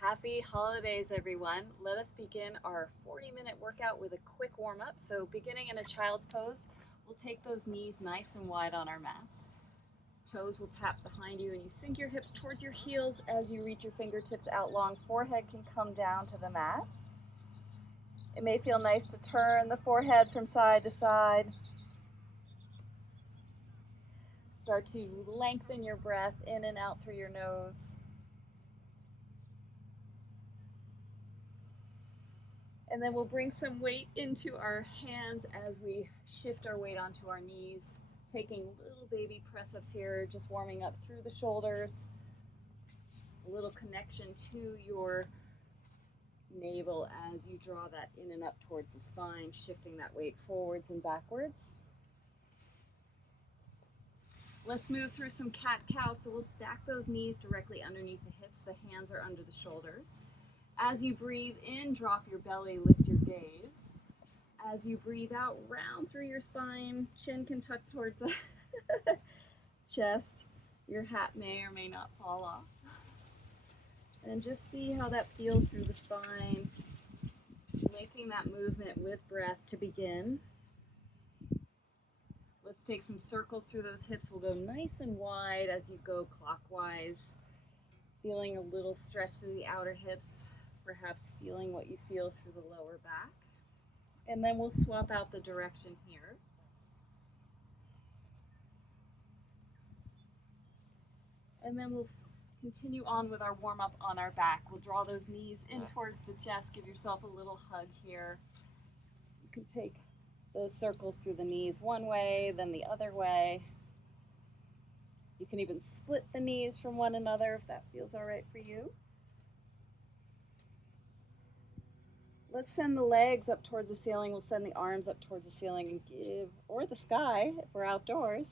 Happy holidays, everyone. Let us begin our 40-minute workout with a quick warm-up. So beginning in a child's pose, we'll take those knees nice and wide on our mats. Toes will tap behind you and you sink your hips towards your heels as you reach your fingertips out long. Forehead can come down to the mat. It may feel nice to turn the forehead from side to side. Start to lengthen your breath in and out through your nose. And then we'll bring some weight into our hands as we shift our weight onto our knees, taking little baby press-ups here, just warming up through the shoulders, a little connection to your navel as you draw that in and up towards the spine, shifting that weight forwards and backwards. Let's move through some cat-cow, so we'll stack those knees directly underneath the hips, the hands are under the shoulders. As you breathe in, drop your belly, lift your gaze. As you breathe out, round through your spine, chin can tuck towards the chest. Your hat may or may not fall off. And just see how that feels through the spine, making that movement with breath to begin. Let's take some circles through those hips. We'll go nice and wide as you go clockwise, feeling a little stretch through the outer hips, perhaps feeling what you feel through the lower back. And then we'll swap out the direction here. And then we'll continue on with our warm-up on our back. We'll draw those knees in towards the chest. Give yourself a little hug here. You can take those circles through the knees one way, then the other way. You can even split the knees from one another if that feels all right for you. Let's send the legs up towards the ceiling. We'll send the arms up towards the ceiling and give, or the sky if we're outdoors,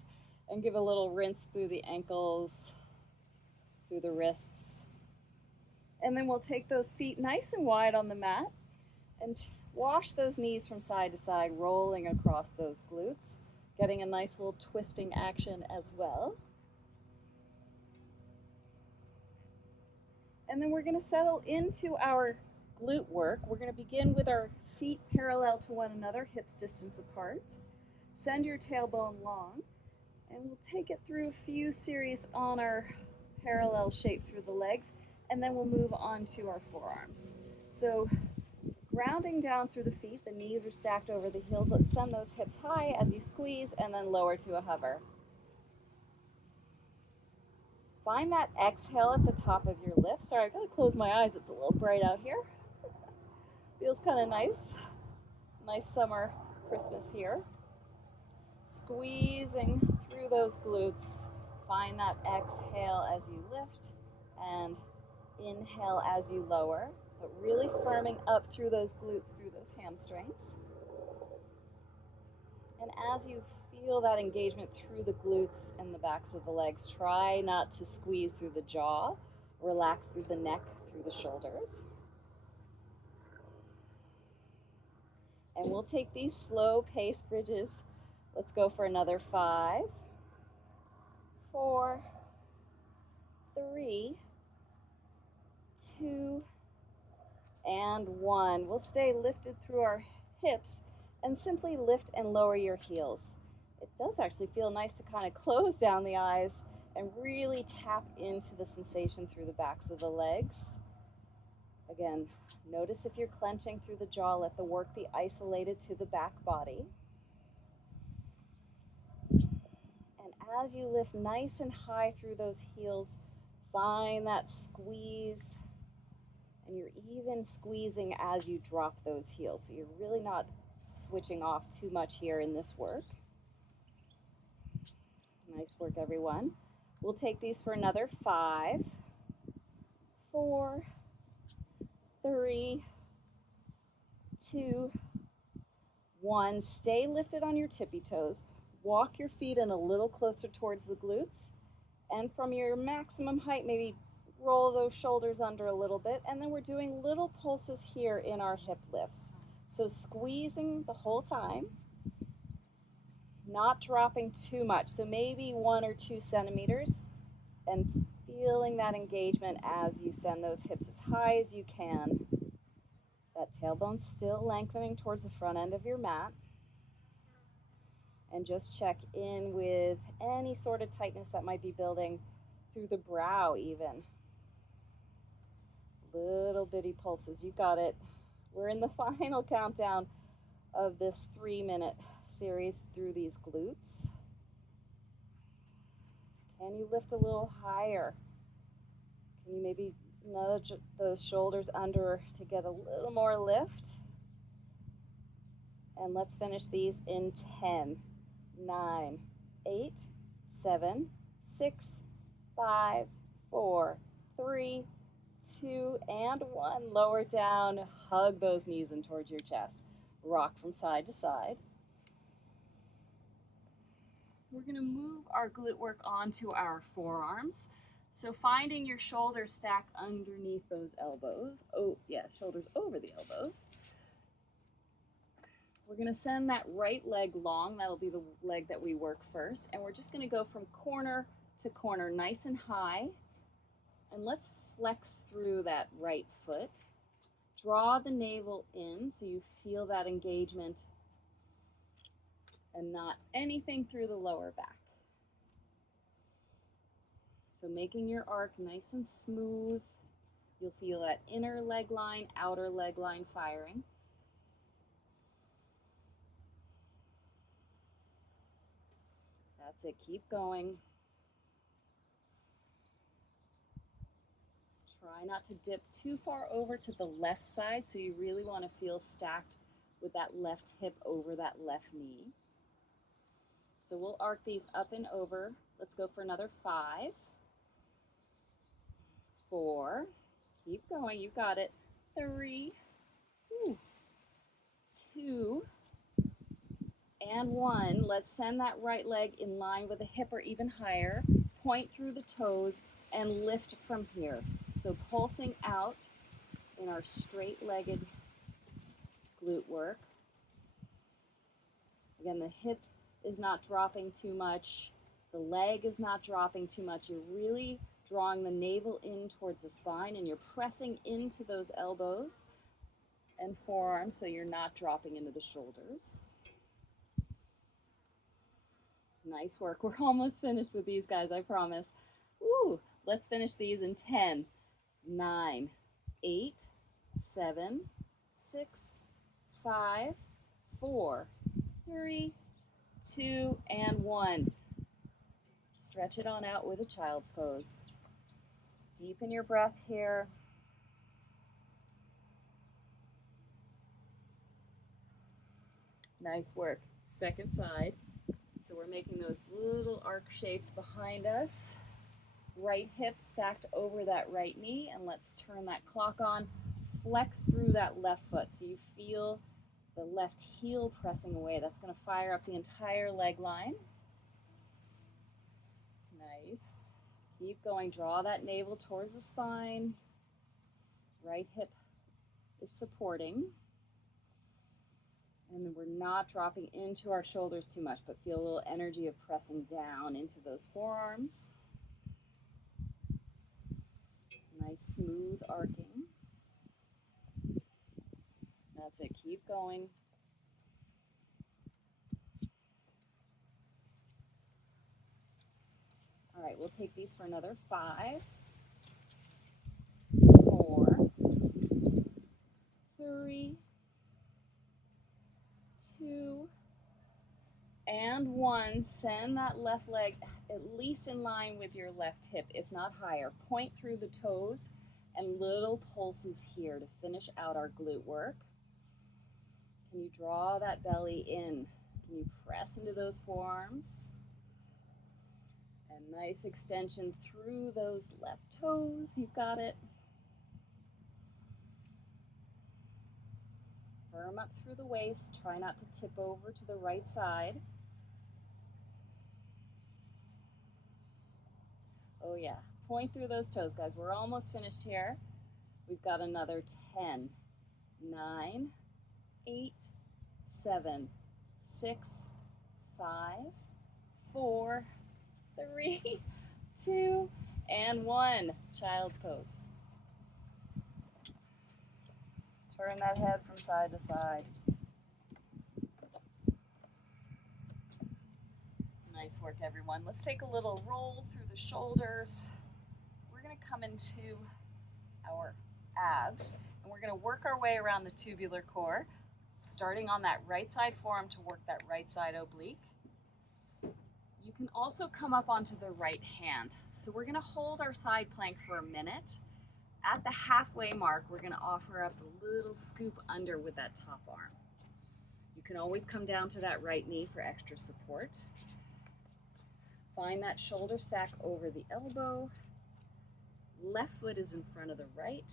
and give a little rinse through the ankles, through the wrists. And then we'll take those feet nice and wide on the mat and wash those knees from side to side, rolling across those glutes, getting a nice little twisting action as well. And then we're going to settle into our glute work. We're going to begin with our feet parallel to one another, hips distance apart. Send your tailbone long, and we'll take it through a few series on our parallel shape through the legs, and then we'll move on to our forearms. So grounding down through the feet, the knees are stacked over the heels. Let's send those hips high as you squeeze and then lower to a hover. Find that exhale at the top of your lift. Sorry, I've got to close my eyes. It's a little bright out here. Feels kind of nice. Nice summer Christmas here. Squeezing through those glutes. Find that exhale as you lift and inhale as you lower, but really firming up through those glutes, through those hamstrings. And as you feel that engagement through the glutes and the backs of the legs, try not to squeeze through the jaw. Relax through the neck, through the shoulders. And we'll take these slow pace bridges. Let's go for another 5, 4, 3, 2, and 1. We'll stay lifted through our hips and simply lift and lower your heels. It does actually feel nice to kind of close down the eyes and really tap into the sensation through the backs of the legs. Again, notice if you're clenching through the jaw, let the work be isolated to the back body. And as you lift nice and high through those heels, find that squeeze, and you're even squeezing as you drop those heels. So you're really not switching off too much here in this work. Nice work, everyone. We'll take these for another 5, 4, 3, 2, 1. Stay lifted on your tippy toes. Walk your feet in a little closer towards the glutes. And from your maximum height, maybe roll those shoulders under a little bit. And then we're doing little pulses here in our hip lifts. So squeezing the whole time, not dropping too much. So maybe 1 or 2 centimeters. and feeling that engagement as you send those hips as high as you can. That tailbone still lengthening towards the front end of your mat. And just check in with any sort of tightness that might be building through the brow even. Little bitty pulses, you got it. We're in the final countdown of this 3-minute series through these glutes. Can you lift a little higher? Can you maybe nudge those shoulders under to get a little more lift? And let's finish these in 10, 9, 8, 7, 6, 5, 4, 3, 2, and 1. Lower down, hug those knees in towards your chest. Rock from side to side. We're going to move our glute work onto our forearms. So finding your shoulders stacked underneath those elbows. Oh, yeah, shoulders over the elbows. We're going to send that right leg long. That'll be the leg that we work first. And we're just going to go from corner to corner, nice and high. And let's flex through that right foot. Draw the navel in so you feel that engagement and not anything through the lower back. So making your arc nice and smooth. You'll feel that inner leg line, outer leg line firing. That's it, keep going. Try not to dip too far over to the left side, so you really want to feel stacked with that left hip over that left knee. So we'll arc these up and over. Let's go for another 5, 4, keep going, you got it, 3, 2, and 1. Let's send that right leg in line with the hip or even higher. Point through the toes and lift from here. So pulsing out in our straight-legged glute work. Again, the hip is not dropping too much. The leg is not dropping too much. You're really drawing the navel in towards the spine and you're pressing into those elbows and forearms so you're not dropping into the shoulders. Nice work. We're almost finished with these guys, I promise. Woo! Let's finish these in 10, 9, 8, 7, 6, 5, 4, 3, 2, and 1. Stretch it on out with a child's pose. Deepen your breath here. Nice work. Second side. So we're making those little arc shapes behind us. Right hip stacked over that right knee, and let's turn that clock on. Flex through that left foot so you feel the left heel pressing away. That's going to fire up the entire leg line. Nice. Keep going. Draw that navel towards the spine. Right hip is supporting. And we're not dropping into our shoulders too much, but feel a little energy of pressing down into those forearms. Nice smooth arcing. That's it, keep going. All right, we'll take these for another 5, 4, 3, 2, and 1. Send that left leg at least in line with your left hip, if not higher. Point through the toes and little pulses here to finish out our glute work. Can you draw that belly in? Can you press into those forearms? And nice extension through those left toes. You got it. Firm up through the waist. Try not to tip over to the right side. Oh yeah, point through those toes, guys. We're almost finished here. We've got another 10, 9, 8, 7, 6, 5, 4, 3, 2, and 1. Child's pose. Turn that head from side to side. Nice work, everyone. Let's take a little roll through the shoulders. We're going to come into our abs, and we're going to work our way around the tubular core, starting on that right side forearm to work that right side oblique. You can also come up onto the right hand. So we're going to hold our side plank for a minute. At the halfway mark, we're going to offer up a little scoop under with that top arm. You can always come down to that right knee for extra support. Find that shoulder stack over the elbow. Left foot is in front of the right.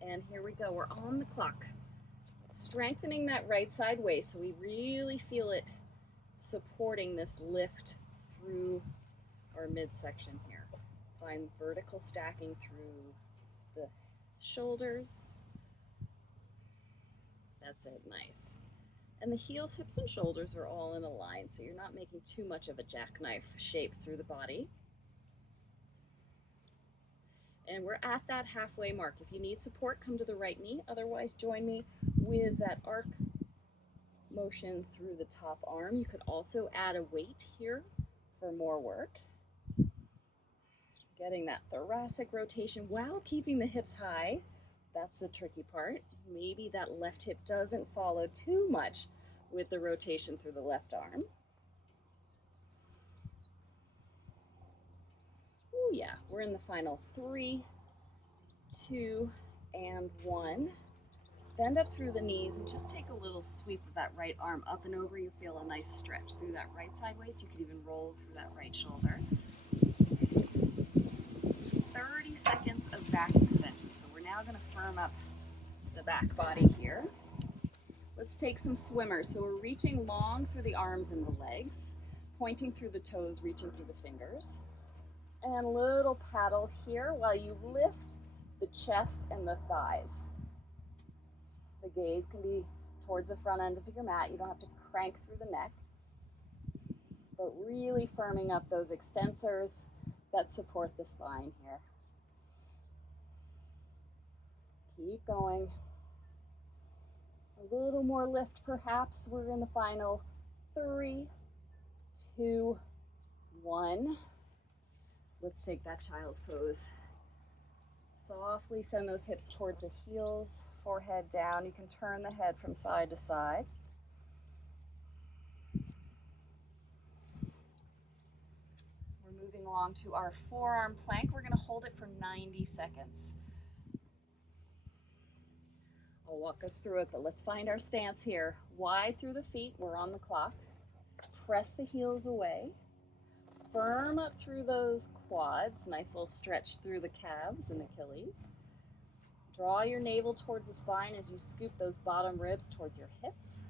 And here we go, we're on the clock. Strengthening that right side waist so we really feel it supporting this lift through our midsection here. Find vertical stacking through the shoulders. That's it, nice. And the heels, hips, and shoulders are all in a line, so you're not making too much of a jackknife shape through the body. And we're at that halfway mark. If you need support, come to the right knee. Otherwise, join me with that arc motion through the top arm. You could also add a weight here for more work. Getting that thoracic rotation while keeping the hips high. That's the tricky part. Maybe that left hip doesn't follow too much with the rotation through the left arm. Oh yeah, we're in the final 3, 2, and 1. Bend up through the knees and just take a little sweep of that right arm up and over. You feel a nice stretch through that right side waist. You could even roll through that right shoulder. 30 seconds of back extension. So we're now going to firm up the back body here. Let's take some swimmers. So we're reaching long through the arms and the legs, pointing through the toes, reaching through the fingers. And a little paddle here while you lift the chest and the thighs. The gaze can be towards the front end of your mat. You don't have to crank through the neck, but really firming up those extensors that support the spine here. Keep going. A little more lift perhaps. We're in the final 3, 2, 1. Let's take that child's pose. Softly send those hips towards the heels, forehead down. You can turn the head from side to side. We're moving along to our forearm plank. We're going to hold it for 90 seconds. I'll walk us through it, but let's find our stance here. Wide through the feet, we're on the clock. Press the heels away. Firm up through those quads, nice little stretch through the calves and Achilles. Draw your navel towards the spine as you scoop those bottom ribs towards your hips.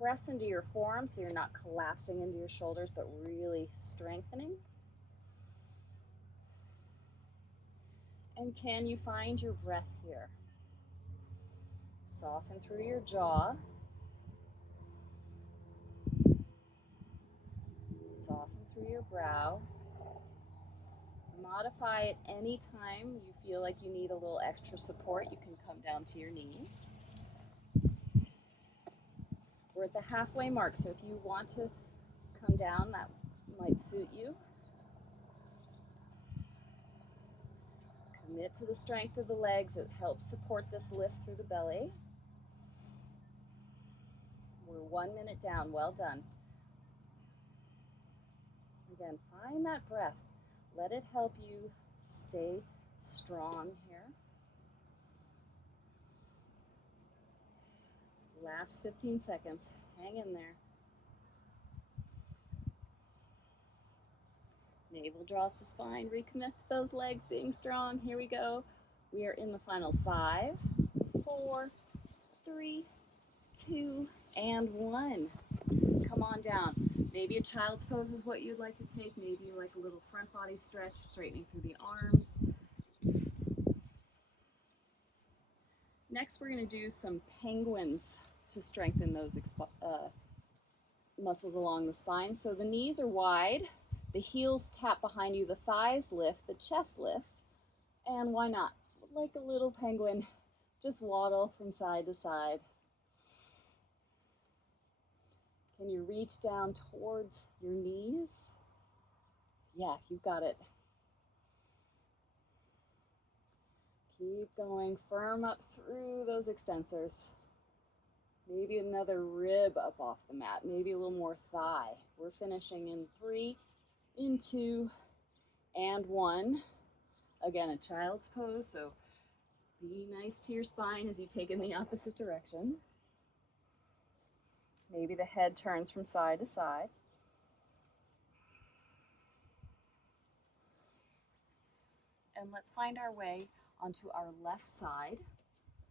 Press into your forearms so you're not collapsing into your shoulders, but really strengthening. And can you find your breath here? Soften through your jaw. Soften through your brow. Modify it anytime you feel like you need a little extra support. You can come down to your knees. We're at the halfway mark, so if you want to come down, that might suit you. Commit to the strength of the legs. It helps support this lift through the belly. We're 1 minute down. Well done. Again, find that breath. Let it help you stay strong here. Last 15 seconds. Hang in there. Navel draws to spine. Recommit to those legs being strong. Here we go. We are in the final 5, 4, 3, 2, and 1. Come on down. Maybe a child's pose is what you'd like to take. Maybe you like a little front body stretch, straightening through the arms. Next, we're going to do some penguins to strengthen those muscles along the spine. So the knees are wide. The heels tap behind you, the thighs lift, the chest lift, and why not? Like a little penguin, just waddle from side to side. Can you reach down towards your knees? Yeah, you've got it. Keep going, firm up through those extensors. Maybe another rib up off the mat, maybe a little more thigh. We're finishing in 3, in 2, and 1. Again, a child's pose, so be nice to your spine as you take in the opposite direction. Maybe the head turns from side to side. And let's find our way onto our left side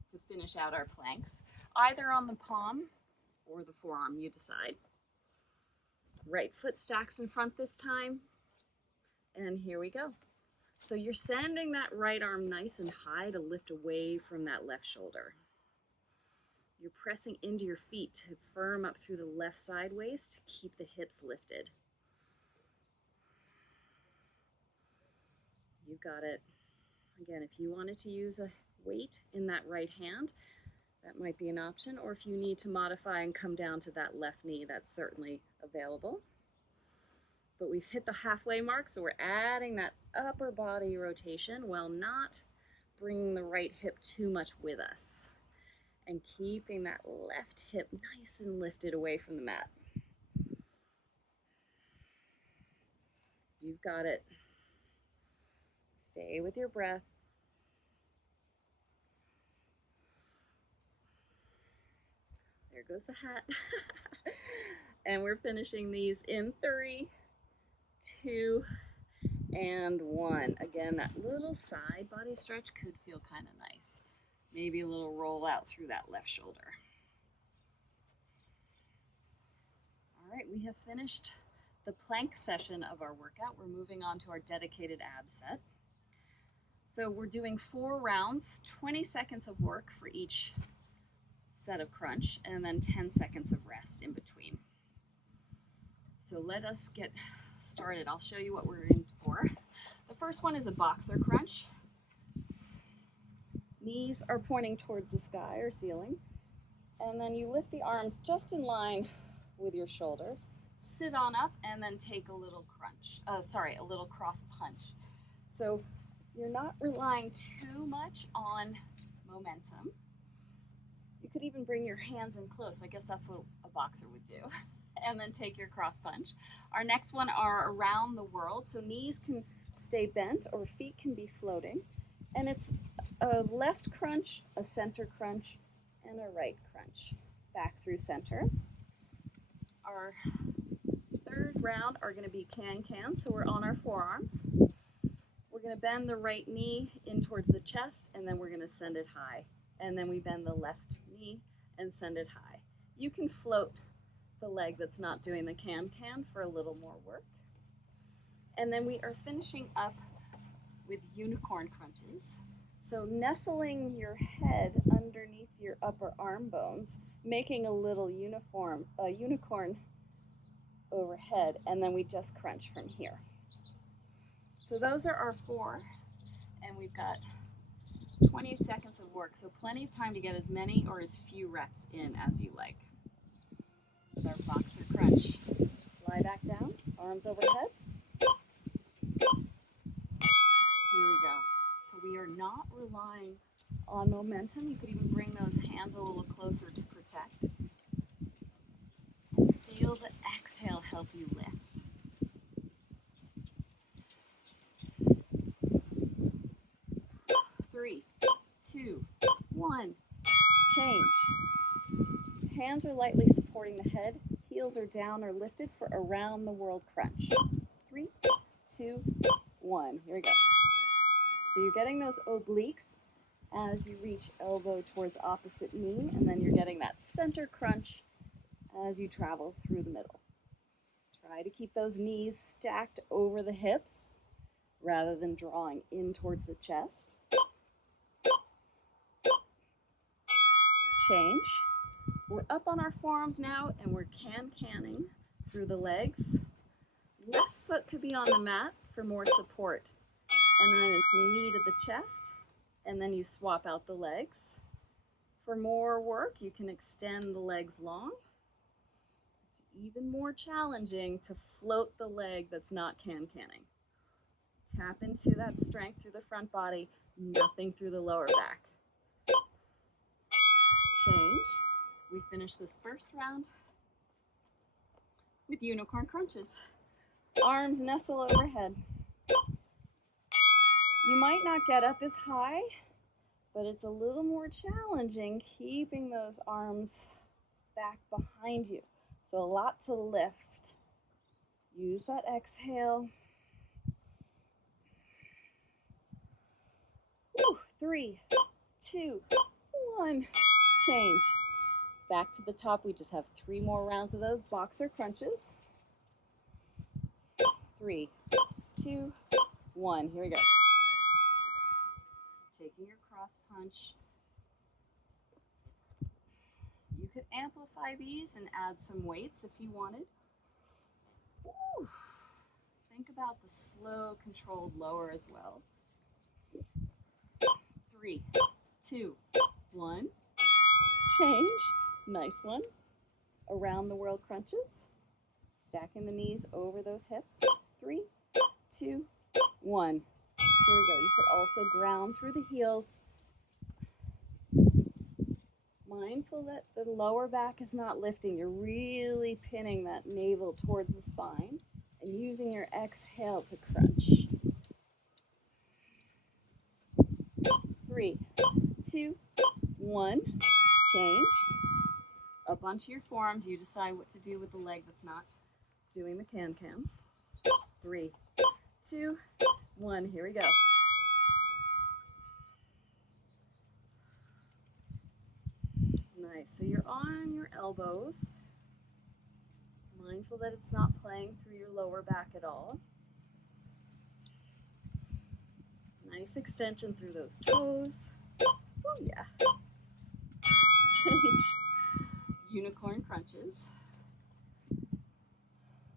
to finish out our planks, either on the palm or the forearm, you decide. Right foot stacks in front this time, and here we go. So you're sending that right arm nice and high to lift away from that left shoulder. You're pressing into your feet to firm up through the left side waist to keep the hips lifted. You got it. Again, if you wanted to use a weight in that right hand, that might be an option, or if you need to modify and come down to that left knee, that's certainly available. But we've hit the halfway mark, so we're adding that upper body rotation while not bringing the right hip too much with us, and keeping that left hip nice and lifted away from the mat. You've got it. Stay with your breath. There goes the hat. And we're finishing these in 3, 2, and 1. Again, that little side body stretch could feel kind of nice. Maybe a little roll out through that left shoulder. All right, we have finished the plank session of our workout. We're moving on to our dedicated ab set. So we're doing 4 rounds, 20 seconds of work for each set of crunch, and then 10 seconds of rest in between. So let us get started. I'll show you what we're in for. The first one is a boxer crunch. Knees are pointing towards the sky or ceiling, and then you lift the arms just in line with your shoulders. Sit on up and then take a little crunch. A little cross punch. So you're not relying too much on momentum. You could even bring your hands in close. I guess that's what a boxer would do. And then take your cross punch. Our next one are around the world. So knees can stay bent or feet can be floating. And it's a left crunch, a center crunch, and a right crunch. Back through center. Our third round are going to be can-can. So we're on our forearms. We're going to bend the right knee in towards the chest, and then we're going to send it high. And then we bend the left knee and send it high. You can float the leg that's not doing the can-can for a little more work. And then we are finishing up with unicorn crunches. So nestling your head underneath your upper arm bones, making a little unicorn overhead, and then we just crunch from here. So those are our 4, and we've got 20 seconds of work, so plenty of time to get as many or as few reps in as you like. With our boxer crunch. Lie back down, arms overhead. Here we go. So we are not relying on momentum. You could even bring those hands a little closer to protect. And feel the exhale help you lift. 3, 2, 1, change. Hands are lightly supporting the head, heels are down or lifted for around the world crunch. 3, 2, 1, here we go. So you're getting those obliques as you reach elbow towards opposite knee, and then you're getting that center crunch as you travel through the middle. Try to keep those knees stacked over the hips rather than drawing in towards the chest. Change. We're up on our forearms now, and we're can-canning through the legs. Left foot could be on the mat for more support. And then it's knee to the chest, and then you swap out the legs. For more work, you can extend the legs long. It's even more challenging to float the leg that's not can-canning. Tap into that strength through the front body, nothing through the lower back. Change. We finish this first round with unicorn crunches. Arms nestle overhead. You might not get up as high, but it's a little more challenging keeping those arms back behind you. So a lot to lift. Use that exhale. Woo. 3, 2, 1. Change. Back to the top. We just have 3 more rounds of those boxer crunches. 3, 2, 1. Here we go. Taking your cross punch. You could amplify these and add some weights if you wanted. Woo. Think about the slow, controlled lower as well. 3, 2, 1. Change. Nice one. Around the world crunches. Stacking the knees over those hips. 3, 2, 1. Here we go. You could also ground through the heels. Mindful that the lower back is not lifting. You're really pinning that navel towards the spine and using your exhale to crunch. 3, 2, 1. Change. Up onto your forearms. You decide what to do with the leg that's not doing the can-can. 3, 2, 1. Here we go. Nice. So you're on your elbows. Mindful that it's not playing through your lower back at all. Nice extension through those toes. Oh yeah. Change. Unicorn crunches.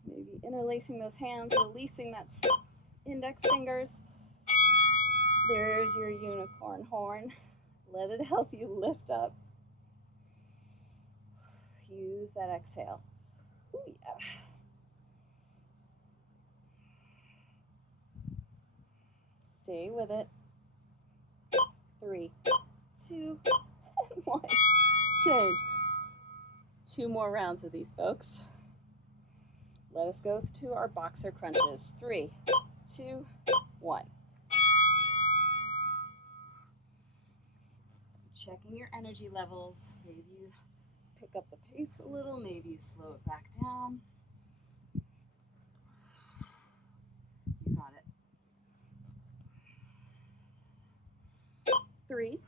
Maybe interlacing those hands, releasing that index fingers. There's your unicorn horn. Let it help you lift up. Use that exhale. Ooh, yeah. Stay with it. 3, 2, 1. Change. 2 more rounds of these, folks. Let us go to our boxer crunches. 3, 2, 1. Checking your energy levels. Maybe you pick up the pace a little. Maybe you slow it back down. You got it. 3,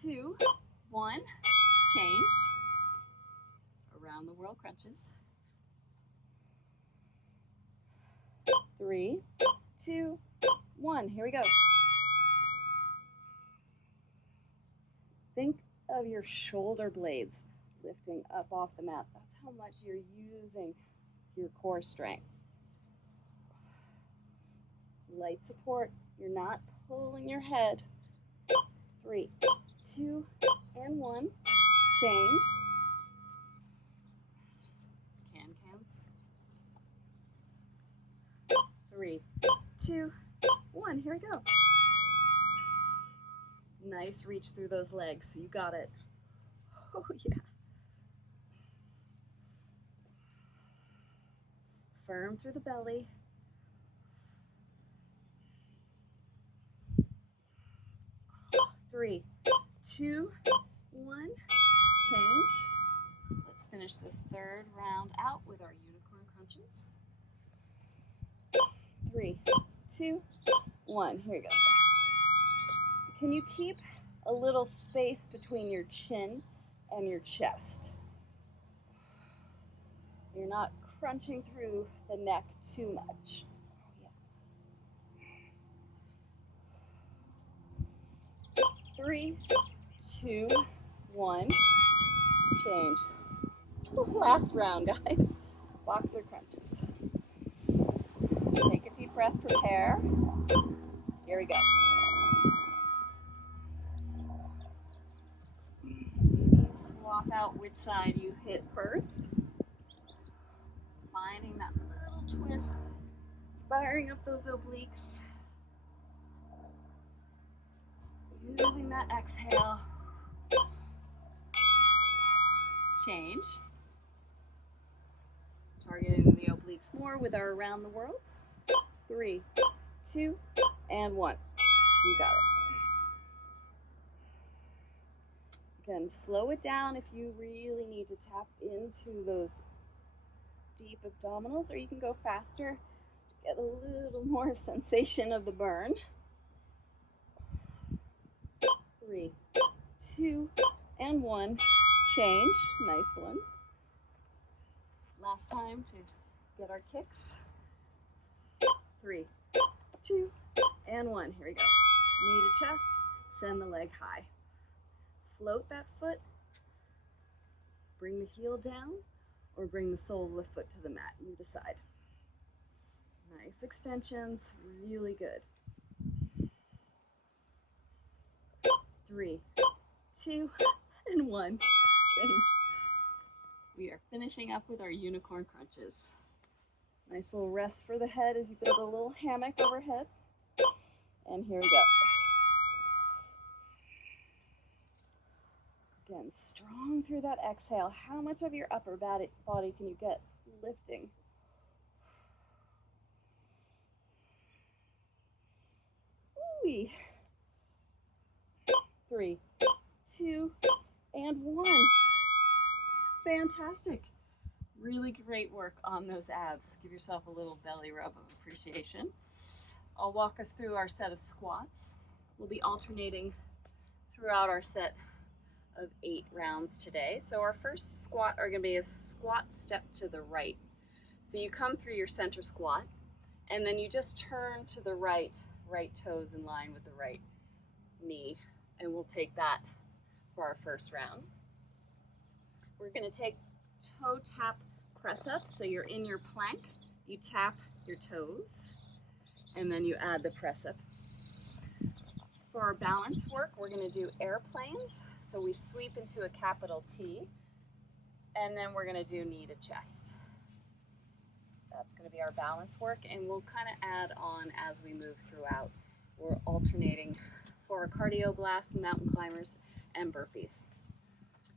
2, 1. Change. Around the world crunches. 3, 2, 1. Here we go. Think of your shoulder blades lifting up off the mat. That's how much you're using your core strength. Light support. You're not pulling your head. 3, 2, and 1. Change. Can-cans. 3, 2, 1. Here we go. Nice reach through those legs. You got it. Oh, yeah. Firm through the belly. 3, 2, 1. Change. Let's finish this third round out with our unicorn crunches. 3, 2, 1. Here we go. Can you keep a little space between your chin and your chest? You're not crunching through the neck too much. Yeah. 3, 2, 1. Change. Last round, guys. Boxer crunches. deep breath, prepare. Here we go. Maybe swap out which side you hit first. Finding that little twist, firing up those obliques. Using that exhale. Change. Targeting the obliques more with our around the worlds. 3, 2, and 1. You got it. Again, slow it down if you really need to tap into those deep abdominals, or you can go faster to get a little more sensation of the burn. 3, 2, and 1. Change. Nice one. Last time to get our kicks. 3, 2, and 1. Here we go. Knee to chest. Send the leg high. Float that foot. Bring the heel down, or bring the sole of the foot to the mat. You decide. Nice extensions. Really good. 3, 2, and 1. Change. We are finishing up with our unicorn crunches. Nice little rest for the head as you build a little hammock overhead. And here we go. Again, strong through that exhale. How much of your upper body can you get lifting? Ooh. 3, 2, and 1. Fantastic. Really great work on those abs. Give yourself a little belly rub of appreciation. I'll walk us through our set of squats. We'll be alternating throughout our set of 8 rounds today. So our first squat are going to be a squat step to the right. So you come through your center squat, and then you just turn to the right toes in line with the right knee, and we'll take that for our first round. We're going to take toe tap press ups. So you're in your plank, you tap your toes, and then you add the press up. For our balance work, we're going to do airplanes. So we sweep into a capital T, and then we're going to do knee to chest. That's going to be our balance work, and we'll kind of add on as we move throughout. We're alternating for our cardio blasts, mountain climbers, and burpees.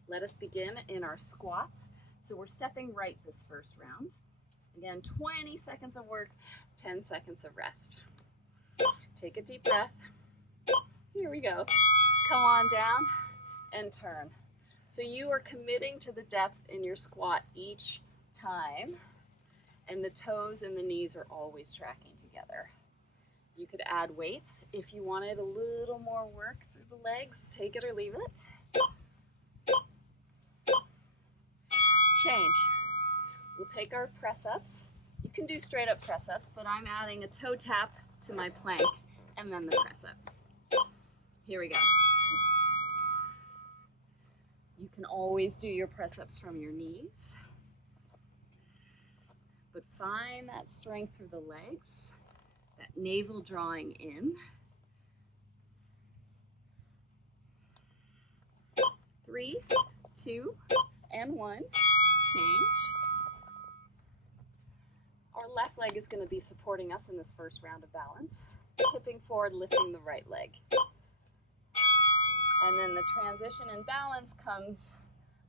Let us begin in our squats. So we're stepping right this first round. Again, 20 seconds of work, 10 seconds of rest. Take a deep breath. Here we go. Come on down and turn. So you are committing to the depth in your squat each time, and the toes and the knees are always tracking together. You could add weights if you wanted a little more work through the legs. Take it or leave it. Change. We'll take our press-ups. You can do straight up press-ups, but I'm adding a toe tap to my plank and then the press-up. Here we go. You can always do your press-ups from your knees, but find that strength through the legs, that navel drawing in. 3, 2, and 1. Change. Our left leg is going to be supporting us in this first round of balance. Tipping forward, lifting the right leg. And then the transition in balance comes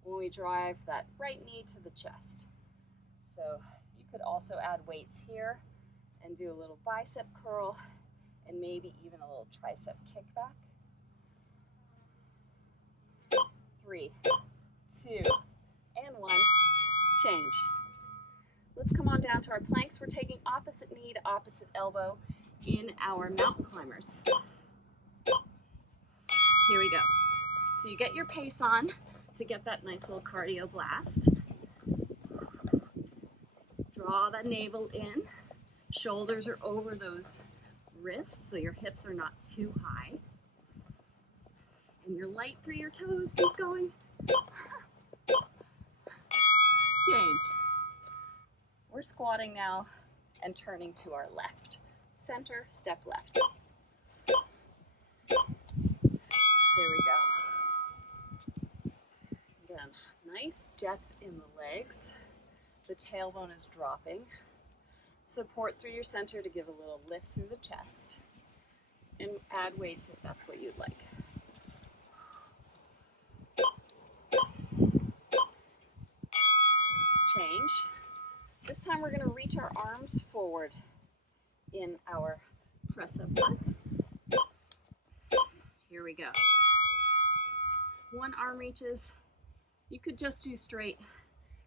when we drive that right knee to the chest. So you could also add weights here and do a little bicep curl and maybe even a little tricep kickback. 3, 2, and 1. Change. Let's come on down to our planks. We're taking opposite knee to opposite elbow in our mountain climbers. Here we go. So you get your pace on to get that nice little cardio blast. Draw the navel in. Shoulders are over those wrists, so your hips are not too high. And you're light through your toes. Keep going. Change. We're squatting now and turning to our left. center, step left. Here we go. Again, nice depth in the legs. The tailbone is dropping. Support through your center to give a little lift through the chest. And add weights if that's what you'd like. Change. This time we're going to reach our arms forward in our press-up work. Here we go. One arm reaches. You could just do straight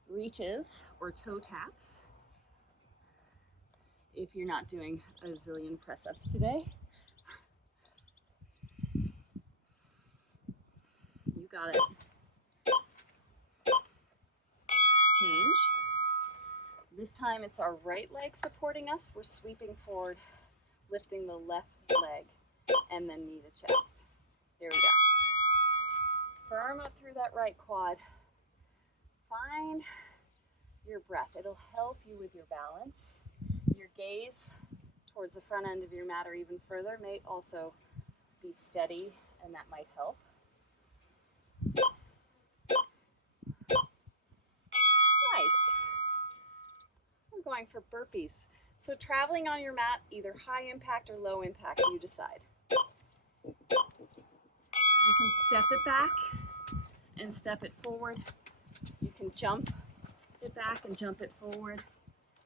reaches or toe taps if you're not doing a zillion press-ups today. You got it. Change. This time it's our right leg supporting us. We're sweeping forward, lifting the left leg, and then knee to chest. Here we go. Firm up through that right quad. Find your breath. It'll help you with your balance. Your gaze towards the front end of your mat or even further may also be steady, and that might help. Nice. We're going for burpees. So traveling on your mat, either high impact or low impact, you decide. You can step it back and step it forward. You can jump it back and jump it forward.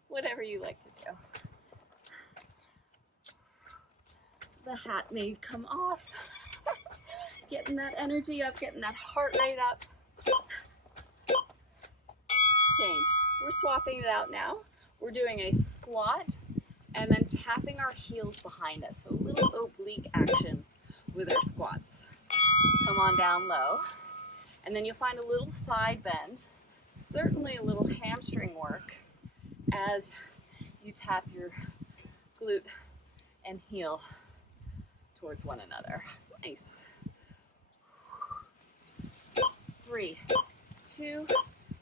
Whatever you like to do. The hat may come off. Getting that energy up, getting that heart rate up. Change. We're swapping it out now. We're doing a squat and then tapping our heels behind us. So a little oblique action with our squats. Come on down low. And then you'll find a little side bend, certainly a little hamstring work as you tap your glute and heel towards one another. Nice. 3, 2,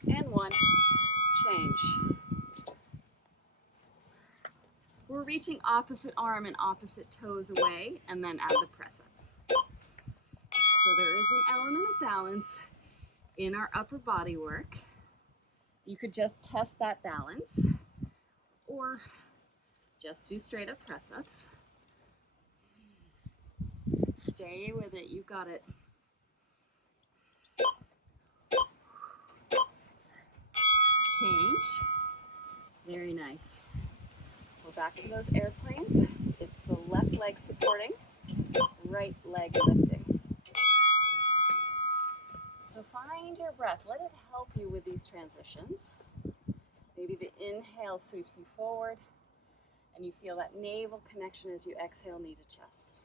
and 1. Change. We're reaching opposite arm and opposite toes away, and then add the press up. So there is an element of balance in our upper body work. You could just test that balance, or just do straight up press ups. Stay with it, you got it. Change. Very nice. We're back to those airplanes. It's the left leg supporting, right leg lifting. So find your breath. Let it help you with these transitions. Maybe the inhale sweeps you forward, and you feel that navel connection as you exhale, knee to chest.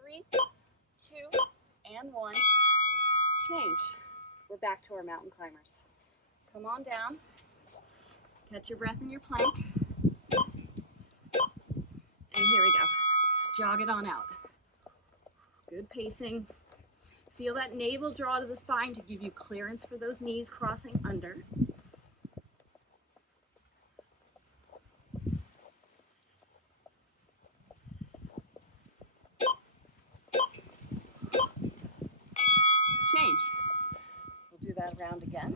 3, 2, and 1. Change. We're back to our mountain climbers. Come on down. Catch your breath in your plank. And here we go. Jog it on out. Good pacing. Feel that navel draw to the spine to give you clearance for those knees crossing under. Change. We'll do that around again.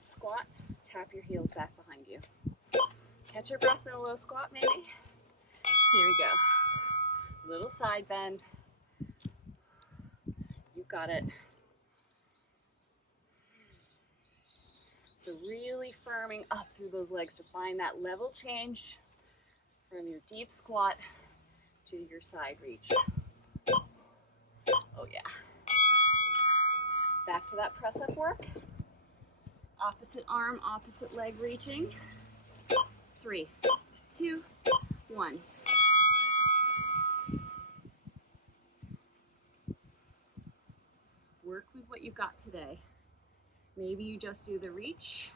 Squat, tap your heels back behind you. Catch your breath in a low squat maybe. Here we go. Little side bend. You got it. So really firming up through those legs to find that level change from your deep squat to your side reach. Oh yeah. Back to that press up work. Opposite arm, opposite leg reaching. 3, 2, 1. Work with what you've got today. Maybe you just do the reach.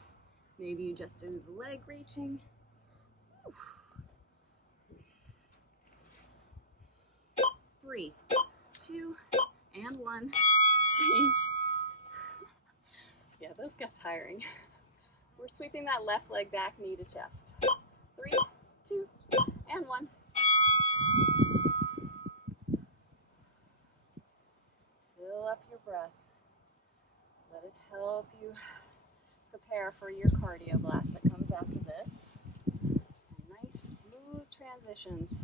Maybe you just do the leg reaching. 3, 2, and 1. Change. Yeah, those got tiring. We're sweeping that left leg back, knee to chest. 3, 2, and 1. Fill up your breath. Let it help you prepare for your cardio blast that comes after this. And nice, smooth transitions.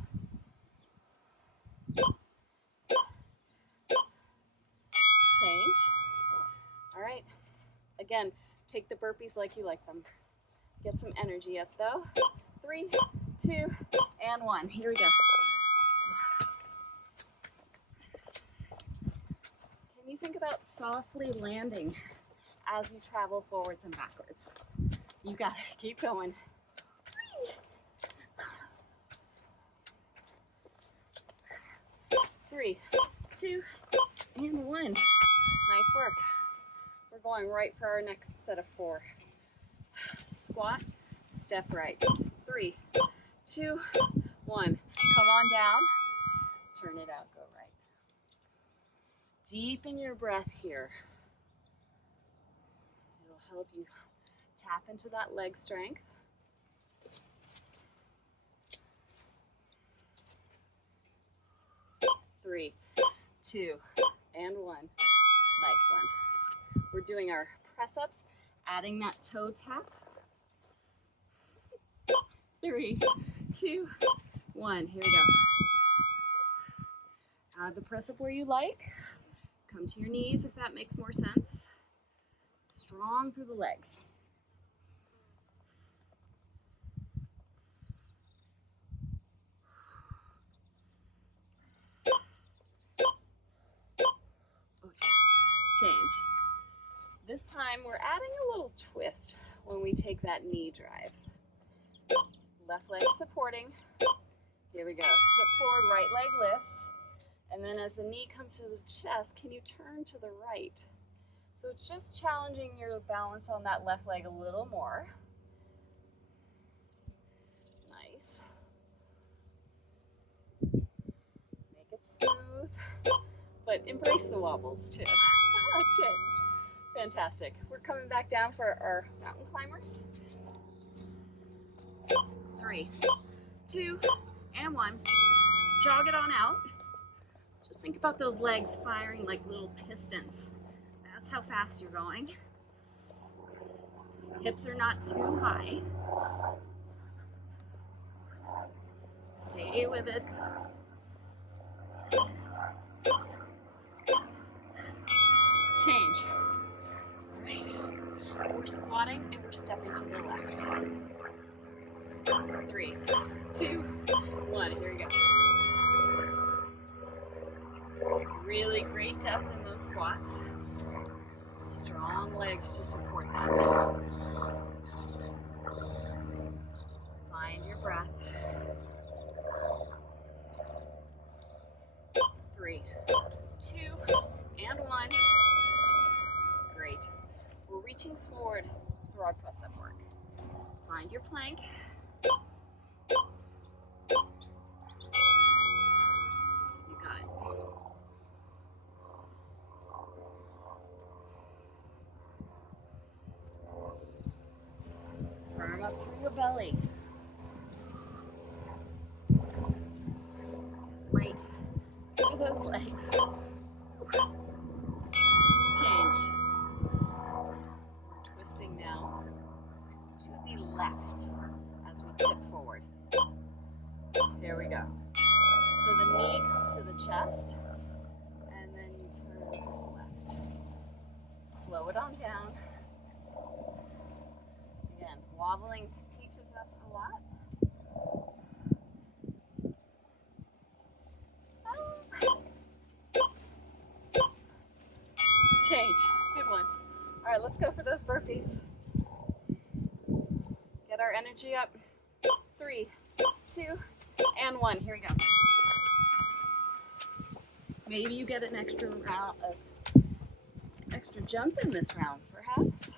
Change. All right. Again, take the burpees like you like them. Get some energy up though. 3, 2, and 1. Here we go. Can you think about softly landing as you travel forwards and backwards? You got it. Keep going. 3, 2, and 1. Nice work. We're going right for our next set of 4. Squat, step right. 3, 2, 1. Come on down. Turn it out, go right. Deepen your breath here. It'll help you tap into that leg strength. Three, 2, and 1. Nice one. We're doing our press-ups, adding that toe tap. 3, 2, 1. Here we go. Add the press-up where you like. Come to your knees if that makes more sense. Strong through the legs. Change. This time we're adding a little twist when we take that knee drive. Left leg supporting. Here we go. Tip forward, right leg lifts. And then as the knee comes to the chest, can you turn to the right? So it's just challenging your balance on that left leg a little more. Nice. Make it smooth, but embrace the wobbles too. Change. Fantastic. We're coming back down for our mountain climbers. 3, 2, and 1. Jog it on out. Just think about those legs firing like little pistons. That's how fast you're going. Hips are not too high. Stay with it. Change. All right. We're squatting and we're stepping to the left. 3, 2, 1. Here we go. Really great depth in those squats. Strong legs to support that. Find your breath. 3, 2, and 1. Great. We're reaching forward through our press-up work. Find your plank. You got it. Firm up through your belly. Right through those legs. Change. We're twisting now to the left as we tip forward. Here we go. So the knee comes to the chest, and then you turn to the left. Slow it on down. Again, wobbling teaches us a lot. Change. Good one. All right, let's go for those burpees. Get our energy up. 3, 2, and 1. Here we go. Maybe you get an extra round, extra jump in this round, perhaps.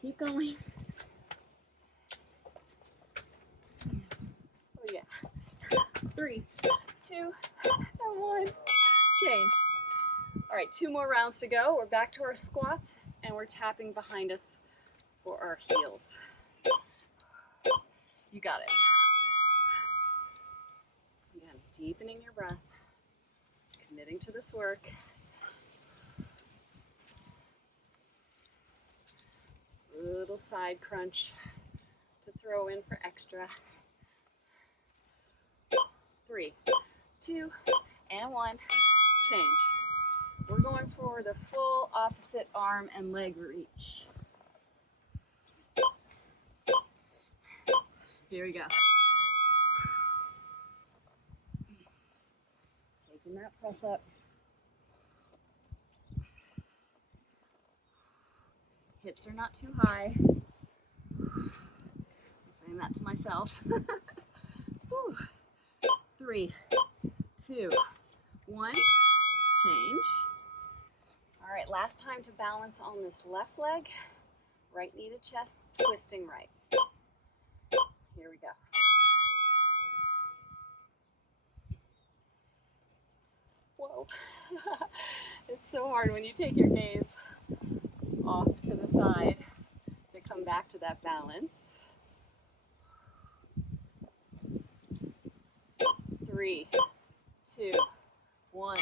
Keep going. Oh yeah. 3, 2, and 1. Change. All right, 2 more rounds to go. We're back to our squats, and and we're tapping behind us for our heels. You got it. Again, deepening your breath, committing to this work. Little side crunch to throw in for extra. 3, 2, and 1. Change. We're going for the full opposite arm and leg reach. Here we go. Taking that press up. Hips are not too high. I'm saying that to myself. 3, 2, 1. Change. All right, last time to balance on this left leg. Right knee to chest, twisting right. Here we go. Whoa. It's so hard when you take your gaze off to the side to come back to that balance. 3, 2, 1.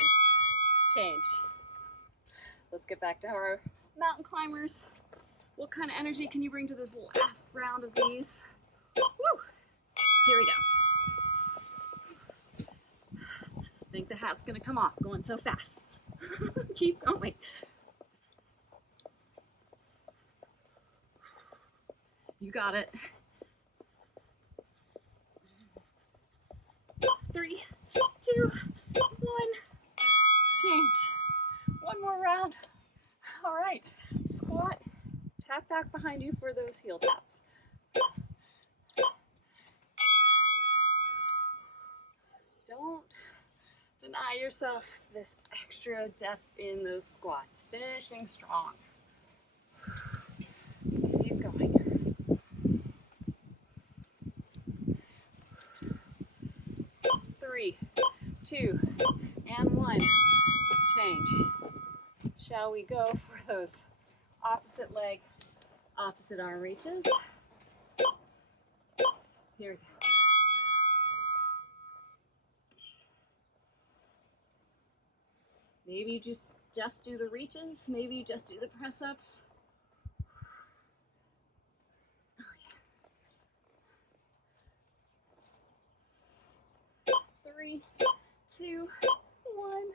Change. Let's get back to our mountain climbers. What kind of energy can you bring to this last round of these? Woo! Here we go. I think the hat's gonna come off, going so fast. Keep going. You got it. 3, 2, 1. Change. One more round. All right. Squat. Tap back behind you for those heel taps. Don't deny yourself this extra depth in those squats. Finishing strong. Keep going. 3, 2, and 1. Change. Shall we go for those opposite leg, opposite arm reaches? Here we go. Maybe you just do the reaches. Maybe you just do the press-ups. 3, 2, 1.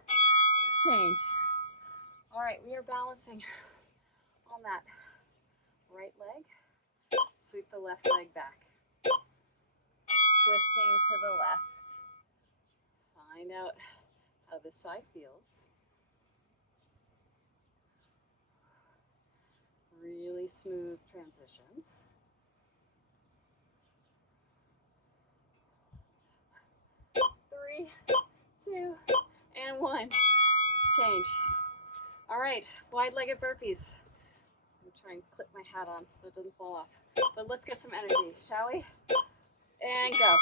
Change. All right, we are balancing on that right leg. Sweep the left leg back. Twisting to the left. Find out how this side feels. Really smooth transitions. 3, 2, and 1. Change. All right, wide-legged burpees. I'm trying to clip my hat on so it doesn't fall off. But let's get some energy, shall we? And go.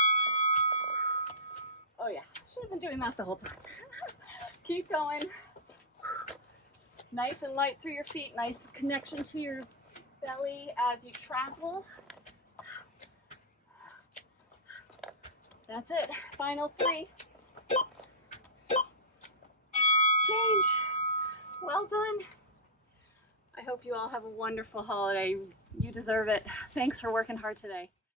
Oh yeah, should have been doing that the whole time. Keep going. Nice and light through your feet. Nice connection to your belly as you travel. That's it. Final 3. Change. Well done. I hope you all have a wonderful holiday. You deserve it. Thanks for working hard today.